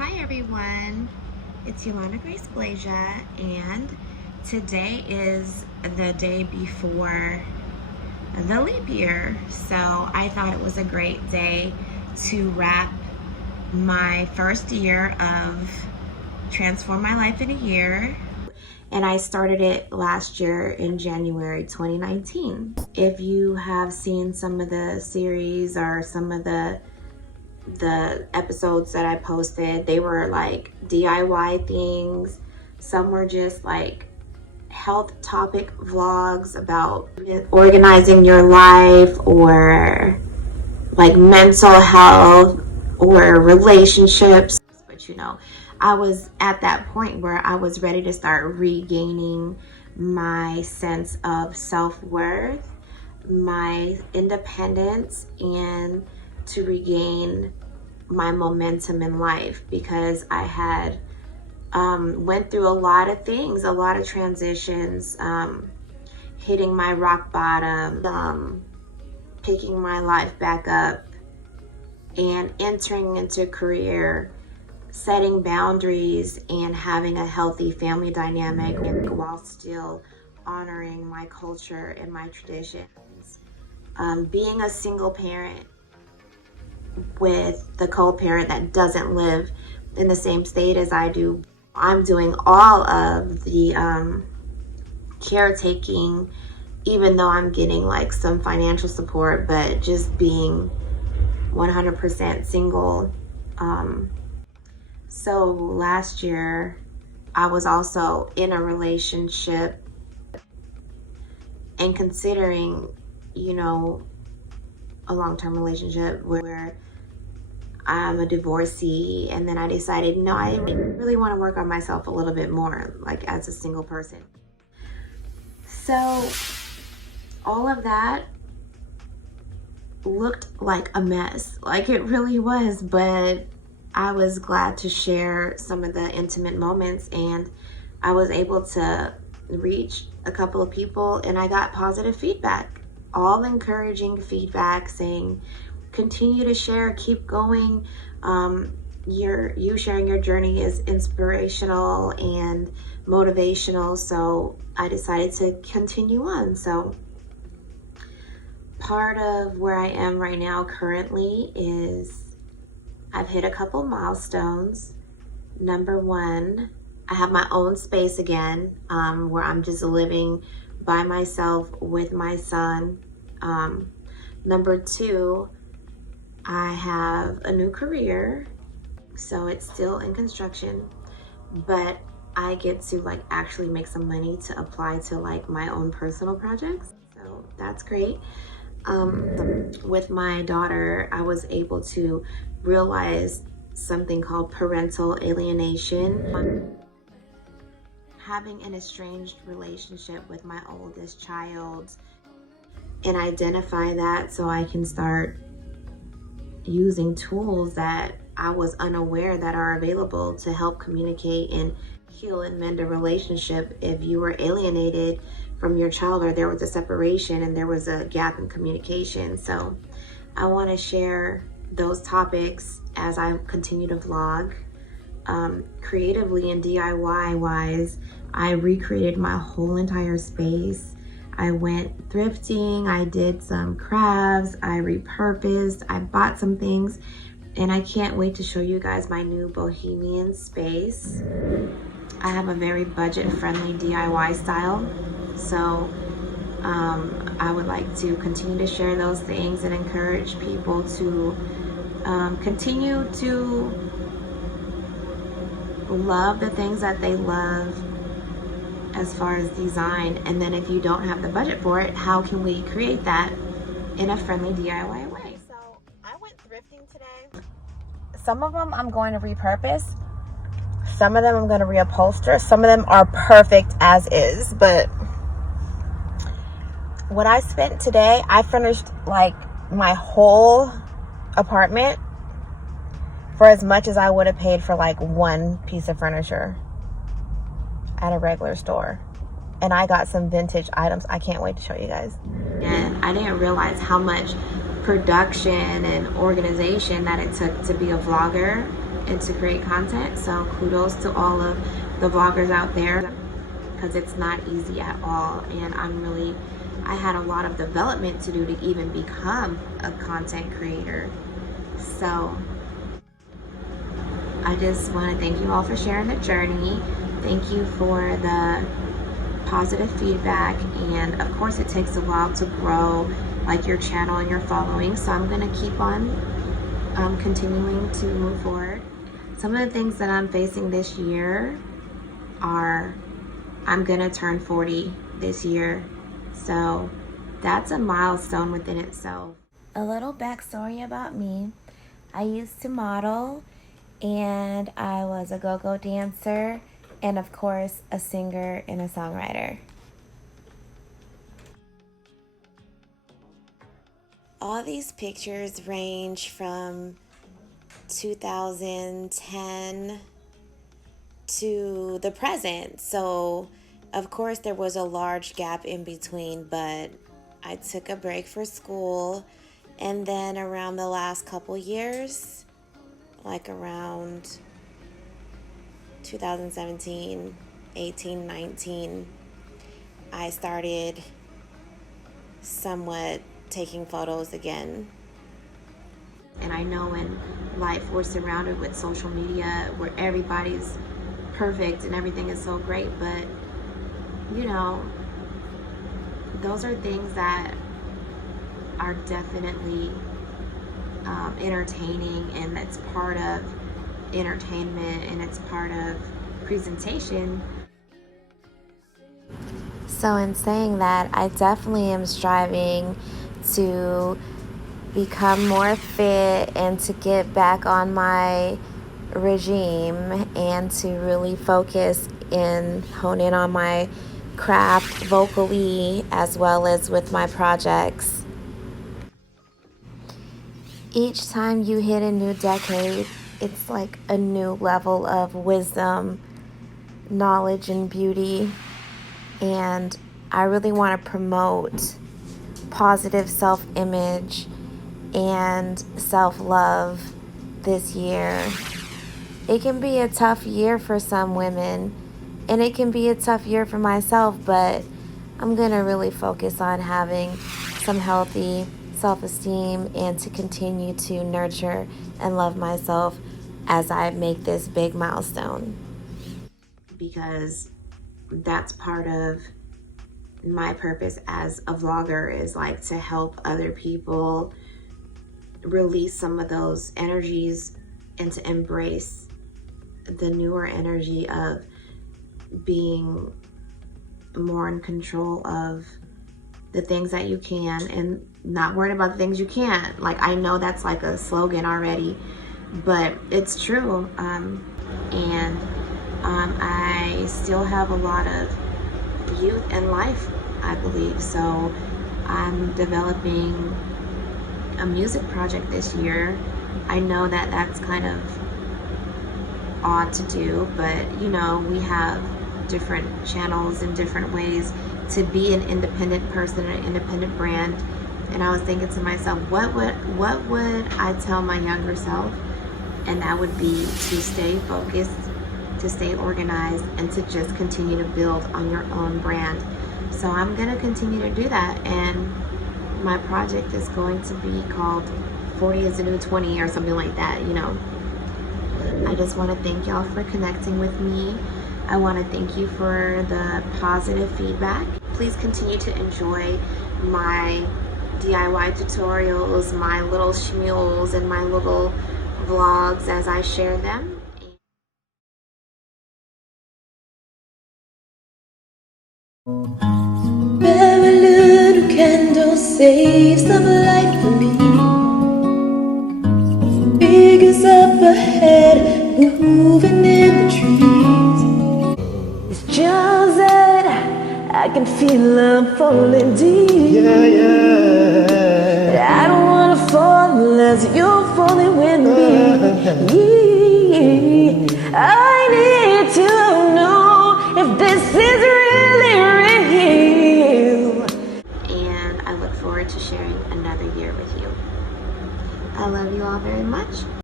Hi everyone, it's Yolanda Grace Blasia, and today is the day before the leap year. So I thought it was a great day to wrap my first year of Transform My Life in a Year. And I started it last year in January 2019. If you have seen some of the series or some of the episodes that I posted, they were like DIY things. Some were just like health topic vlogs about organizing your life, or like mental health or relationships. But I was at that point where I was ready to start regaining my sense of self-worth, my independence, and to regain my momentum in life, because I had went through a lot of things, a lot of transitions, hitting my rock bottom, picking my life back up, and entering into career, setting boundaries, and having a healthy family dynamic while still honoring my culture and my traditions. Being a single parent with the co-parent that doesn't live in the same state as I do. I'm doing all of the caretaking, even though I'm getting like some financial support, but just being 100% single. So last year I was also in a relationship and considering, a long-term relationship where I'm a divorcee, and then I decided, no, I really want to work on myself a little bit more, like as a single person. So all of that looked like a mess, like it really was, but I was glad to share some of the intimate moments, and I was able to reach a couple of people, and I got positive feedback, all encouraging feedback saying, continue to share, keep going. You sharing your journey is inspirational and motivational. So I decided to continue on. So part of where I am right now currently is I've hit a couple milestones. Number one, I have my own space again, where I'm just living by myself with my son. Number two, I have a new career, so it's still in construction, but I get to like actually make some money to apply to like my own personal projects. So that's great. With my daughter, I was able to realize something called parental alienation. Having an estranged relationship with my oldest child, and identify that so I can start using tools that I was unaware that are available to help communicate and heal and mend a relationship. If you were alienated from your child, or there was a separation and there was a gap in communication. So I want to share those topics as I continue to vlog. Creatively and DIY wise, I recreated my whole entire space. I went thrifting, I did some crafts, I repurposed, I bought some things, and I can't wait to show you guys my new bohemian space. I have a very budget-friendly DIY style, so I would like to continue to share those things and encourage people to continue to love the things that they love as far as design. And then if you don't have the budget for it, how can we create that in a friendly DIY way? So I went thrifting today. Some of them I'm going to repurpose. Some of them I'm going to reupholster. Some of them are perfect as is. But what I spent today, I furnished like my whole apartment for as much as I would have paid for like one piece of furniture at a regular store. And I got some vintage items I can't wait to show you guys. And I didn't realize how much production and organization that it took to be a vlogger and to create content. So kudos to all of the vloggers out there, because it's not easy at all. And I had a lot of development to do to even become a content creator. So I just want to thank you all for sharing the journey. Thank you for the positive feedback, and of course it takes a while to grow like your channel and your following, so I'm going to keep on continuing to move forward. Some of the things that I'm facing this year are, I'm going to turn 40 this year, so that's a milestone within itself. A little backstory about me: I used to model, and I was a go-go dancer, and of course a singer and a songwriter. All these pictures range from 2010 to the present, so of course there was a large gap in between, but I took a break for school, and then around the last couple years, like around 2017, 18, 19, I started somewhat taking photos again. And I know in life we're surrounded with social media where everybody's perfect and everything is so great, but you know, those are things that are definitely entertaining, and that's part of entertainment, and it's part of presentation. So in saying that, I definitely am striving to become more fit and to get back on my regime and to really focus and hone in on my craft vocally as well as with my projects. Each time you hit a new decade, it's like a new level of wisdom, knowledge, and beauty. And I really want to promote positive self-image and self-love this year. It can be a tough year for some women, and it can be a tough year for myself, but I'm going to really focus on having some healthy self-esteem and to continue to nurture and love myself as I make this big milestone. Because that's part of my purpose as a vlogger, is like to help other people release some of those energies and to embrace the newer energy of being more in control of the things that you can and not worrying about the things you can't. Like, I know that's like a slogan already, but it's true. I still have a lot of youth and life, I believe. So I'm developing a music project this year. I know that that's kind of odd to do, but you know, we have different channels and different ways to be an independent person, an independent brand. And I was thinking to myself, what would I tell my younger self? And that would be to stay focused, to stay organized, and to just continue to build on your own brand. So I'm gonna continue to do that, and my project is going to be called 40 is the New 20 or something like that, you know. I just want to thank y'all for connecting with me. I want to thank you for the positive feedback. Please continue to enjoy my DIY tutorials, my little schmules, and my little vlogs as I share them. Every little candle saves some light for me. Figures up ahead, moving in the trees. It's just that I can feel I'm falling deep. But I don't wanna fall unless you're falling with me.